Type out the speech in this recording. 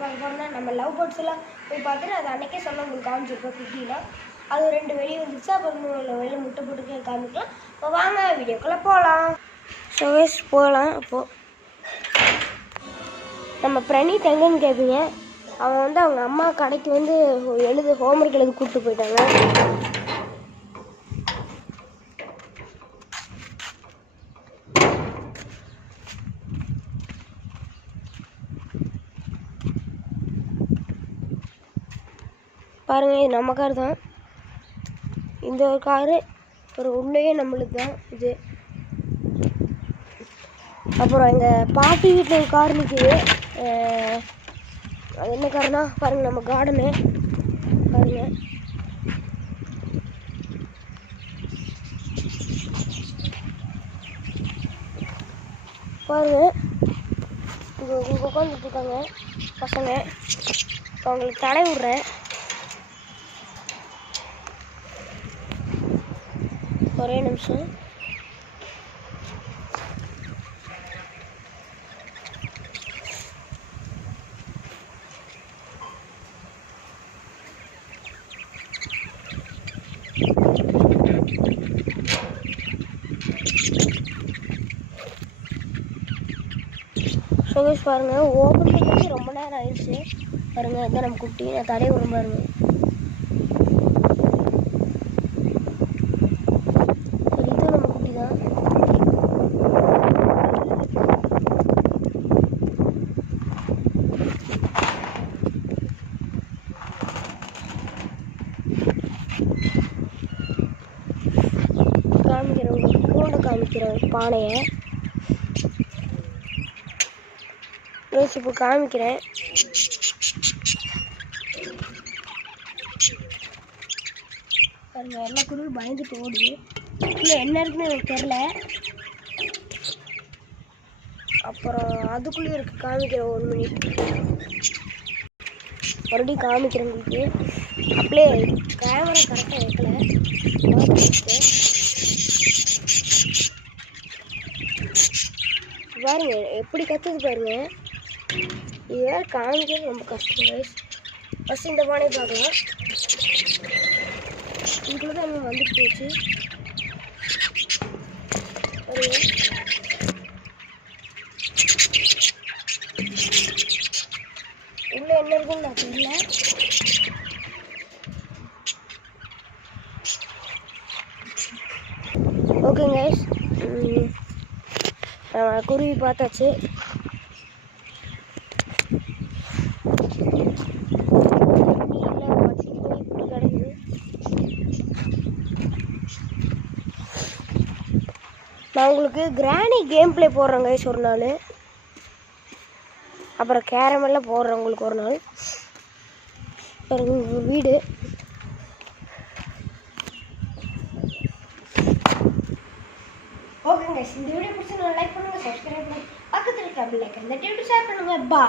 பார்க்க போகிறோம்னா நம்ம லவ் பேர்ட்ஸ் எல்லாம் போய் பார்த்துட்டு அது அன்றைக்கே சொன்ன உங்களுக்கு காமிச்சிருக்கோம் குட்டிலாம். அது 2 வெளியே வந்துச்சு. அப்புறம் 3 வெளியே முட்டை போட்டு காமிக்கலாம். இப்போ வாங்க வீடியோக்குள்ளே போகலாம். ஸோ போகலாம். அப்போது நம்ம பிரணீத் எங்கேன்னு கேட்பீங்க. அவன் வந்து அவங்க அம்மா கடைக்கு வந்து ஹோம்ஒர்க் எழுத கூப்பிட்டு போயிட்டாங்க. பாருங்கள், இது நம்ம கார் தான். இந்த ஒரு காரு ஒரு உள்ளேயே நம்மளுக்கு தான் இது. அப்புறம் எங்கள் பாட்டி வீட்டில் ஒரு கார் நிற்கிது. அது என்ன காருனா பாருங்கள், நம்ம கார்டனு பாருங்கள். பாருங்கள், இங்கே உட்காந்துட்டு இருக்காங்க பசங்க. அவங்களுக்கு தடை விட்றேன். ஒரே நிமிஷம். ஸோ பாருங்கள், ஓப்பன் பண்ணி ரொம்ப நேரம் ஆயிடுச்சு. பாருங்கள், இதான் நம்ம குட்டி. நான் தடை விடும் பாருங்கள். இதுவும் நம்ம குட்டி தான். காமிக்கிறேன், கூண்டை காமிக்கிறேன், பானையை இப்போ காமிக்கிறேன். பாருங்க, எல்லா குருவும் பயந்துட்டு ஓடுது. இல்லை என்ன இருக்குன்னு எனக்கு தெரில. அப்புறம் அதுக்குள்ளேயும் இருக்குது, காமிக்கிறேன். 1 மினிட் மறுபடியும் காமிக்கிறேன் உங்களுக்கு. அப்படியே கேமரா கரெக்டாக வைக்கல. பாருங்க எப்படி கற்றுது பாருங்க. இதுவே காமிக்கிறது ரொம்ப கஷ்டம் கைஸ். ஃபஸ்ட் இந்த பானையை பார்க்கலாம். இதுக்குள்ள தான் நம்ம வந்துட்டு போச்சு. உள்ள என்ன இருக்குன்னு நான் தெரியல. ஓகே கைஸ், குருவி பார்த்தாச்சு. நான் உங்களுக்கு கிராணி கேம் பிளே போடுறேன் கைஸ் ஒரு நாள். அப்புறம் கேரமெல்லாம் போடுறேன் உங்களுக்கு ஒரு நாள். வீடு ஓகே கைஸ், இந்த வீடியோ பிடிச்சி லைக் பண்ணுங்கள், சப்ஸ்கிரைப் பண்ணுங்கள், பக்கத்தில் இருக்க பெல் ஐகான் தட்டி விட்டு ஷேர் பண்ணுங்கள். பா